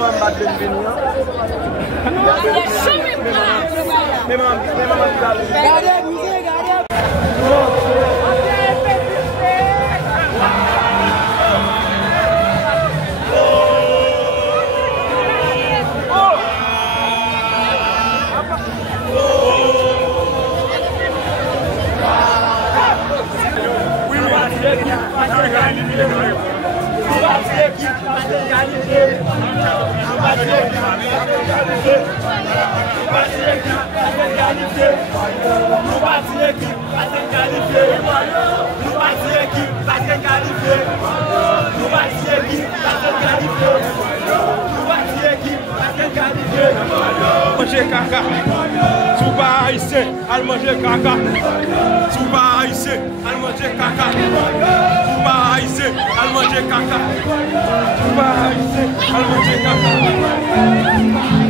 maman va te venir. Regardez, musée, regardez. Manger caca, tu vas haïsser, al manger caca, tu vas haïsser, al manger caca, tu vas haïsser, al manger caca, tu vas haïsser, al manger caca.